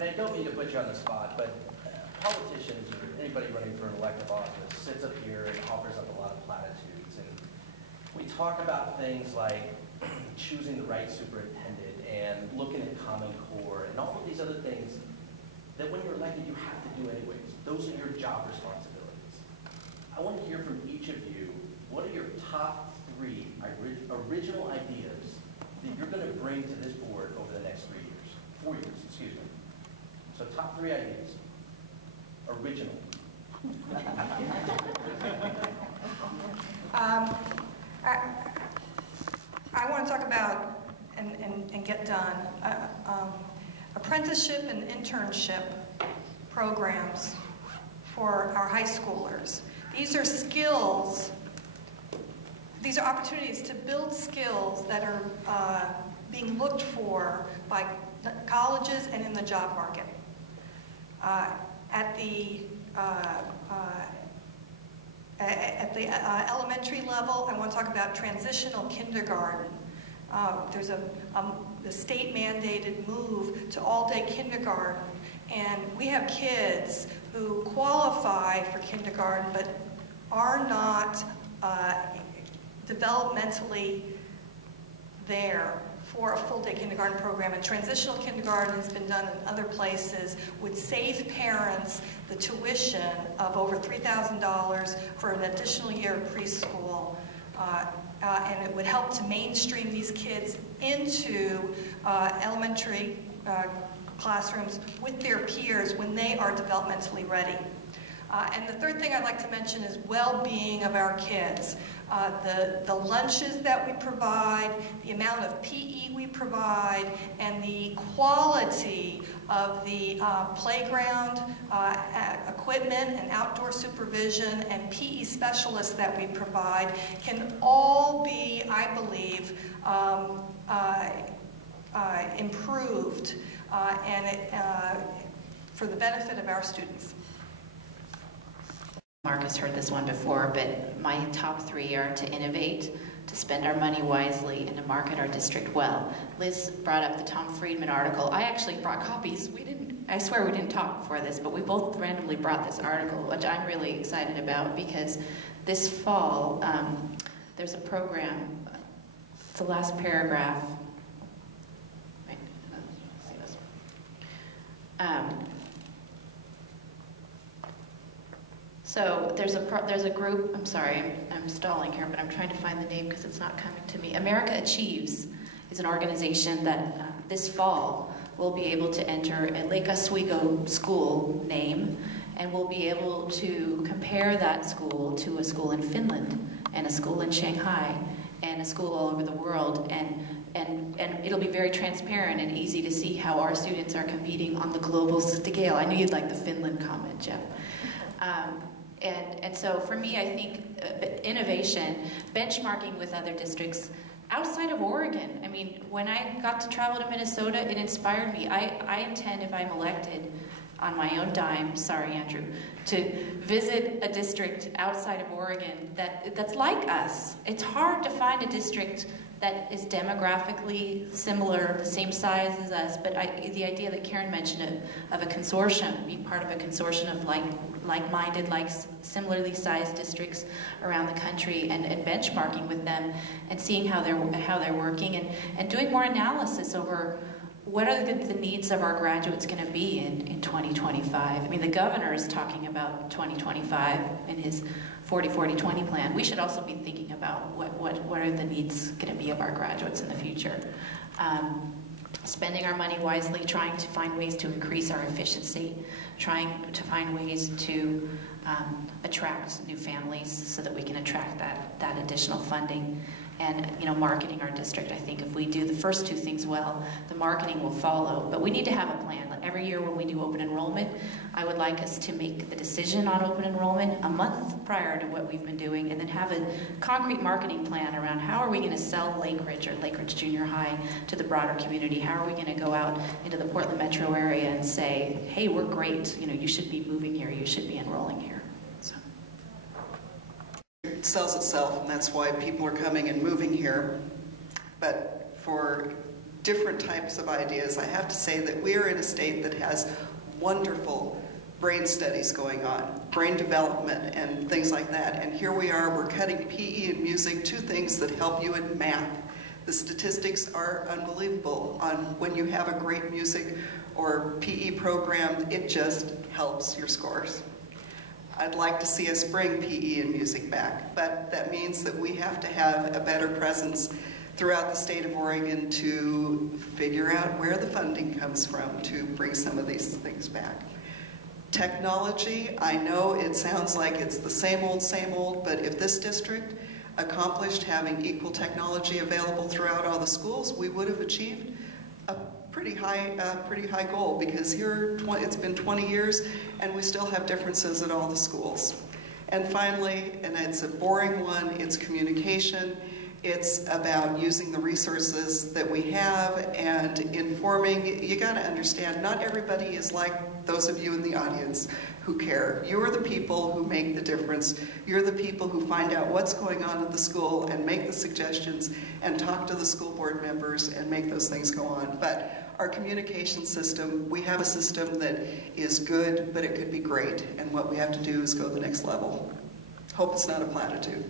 and I don't mean to put you on the spot, but politicians or anybody running for an elective office sits up here and offers up a lot of platitudes. And we talk about things like choosing the right superintendent and looking at Common Core and all of these other things that when you're elected you have to do anyways. Those are your job responsibilities. I want to hear from each of you, what are your top 3 original ideas that you're going to bring to this board over the next 4 years, excuse me. So top 3 ideas. Original. I want to talk about, and get done, apprenticeship and internship programs for our high schoolers. These are skills, these are opportunities to build skills that are being looked for by colleges and in the job market. At the elementary level, I want to talk about transitional kindergarten. There's the state-mandated move to all-day kindergarten, and we have kids who qualify for kindergarten but are not developmentally there for a full-day kindergarten program. And transitional kindergarten has been done in other places, would save parents the tuition of over $3,000 for an additional year of preschool. And it would help to mainstream these kids into elementary classrooms with their peers when they are developmentally ready. And the third thing I'd like to mention is well-being of our kids. The lunches that we provide, the amount of PE we provide, and the quality of the playground equipment and outdoor supervision and PE specialists that we provide can all be, I believe, improved for the benefit of our students. Mark has heard this one before, but my top 3 are to innovate, to spend our money wisely, and to market our district well. Liz brought up the Tom Friedman article. I actually brought copies. I swear we didn't talk before this, but we both randomly brought this article, which I'm really excited about because this fall, there's a program, the last paragraph. Wait, let's see this. So there's a group, I'm sorry, I'm stalling here, but I'm trying to find the name because it's not coming to me. America Achieves is an organization that this fall will be able to enter a Lake Oswego school name, and we'll be able to compare that school to a school in Finland and a school in Shanghai and a school all over the world, and it'll be very transparent and easy to see how our students are competing on the global scale. I knew you'd like the Finland comment, Jeff. And so for me, I think innovation, benchmarking with other districts outside of Oregon. I mean, when I got to travel to Minnesota, it inspired me. I intend, if I'm elected, on my own dime, sorry Andrew, to visit a district outside of Oregon that's like us. It's hard to find a district that is demographically similar, the same size as us, but the idea that Karen mentioned of a consortium, being part of a consortium of like-minded, similarly sized districts around the country, and benchmarking with them and seeing how they're working, and doing more analysis over what are the needs of our graduates going to be in 2025. I mean, the governor is talking about 2025 in his 40-40-20 plan. We should also be thinking about what are the needs going to be of our graduates in the future. Spending our money wisely, trying to find ways to increase our efficiency, trying to find ways to attract new families so that we can attract that additional funding. And marketing our district. I think if we do the first 2 things well, the marketing will follow. But we need to have a plan. Every year when we do open enrollment, I would like us to make the decision on open enrollment a month prior to what we've been doing, and then have a concrete marketing plan around how are we going to sell Lake Ridge or Lake Ridge Junior High to the broader community. How are we going to go out into the Portland metro area and say, hey, we're great. You should be moving here. You should be enrolling here. It sells itself, and that's why people are coming and moving here. But for different types of ideas. I have to say that we are in a state that has wonderful brain studies going on, brain development and things like that. And here we are, we're cutting PE and music, two things that help you in math. The statistics are unbelievable on when you have a great music or PE program, it just helps your scores. I'd like to see us bring PE and music back, but that means that we have to have a better presence throughout the state of Oregon to figure out where the funding comes from to bring some of these things back. Technology, I know it sounds like it's the same old, but if this district accomplished having equal technology available throughout all the schools, we would have achieved a pretty high goal, because here it's been 20 years and we still have differences at all the schools. And finally, and it's a boring one, it's communication. It's about using the resources that we have and informing. You got to understand, not everybody is like those of you in the audience who care. You are the people who make the difference. You're the people who find out what's going on at the school and make the suggestions and talk to the school board members and make those things go on. But our communication system, we have a system that is good, but it could be great. And what we have to do is go to the next level. Hope it's not a platitude.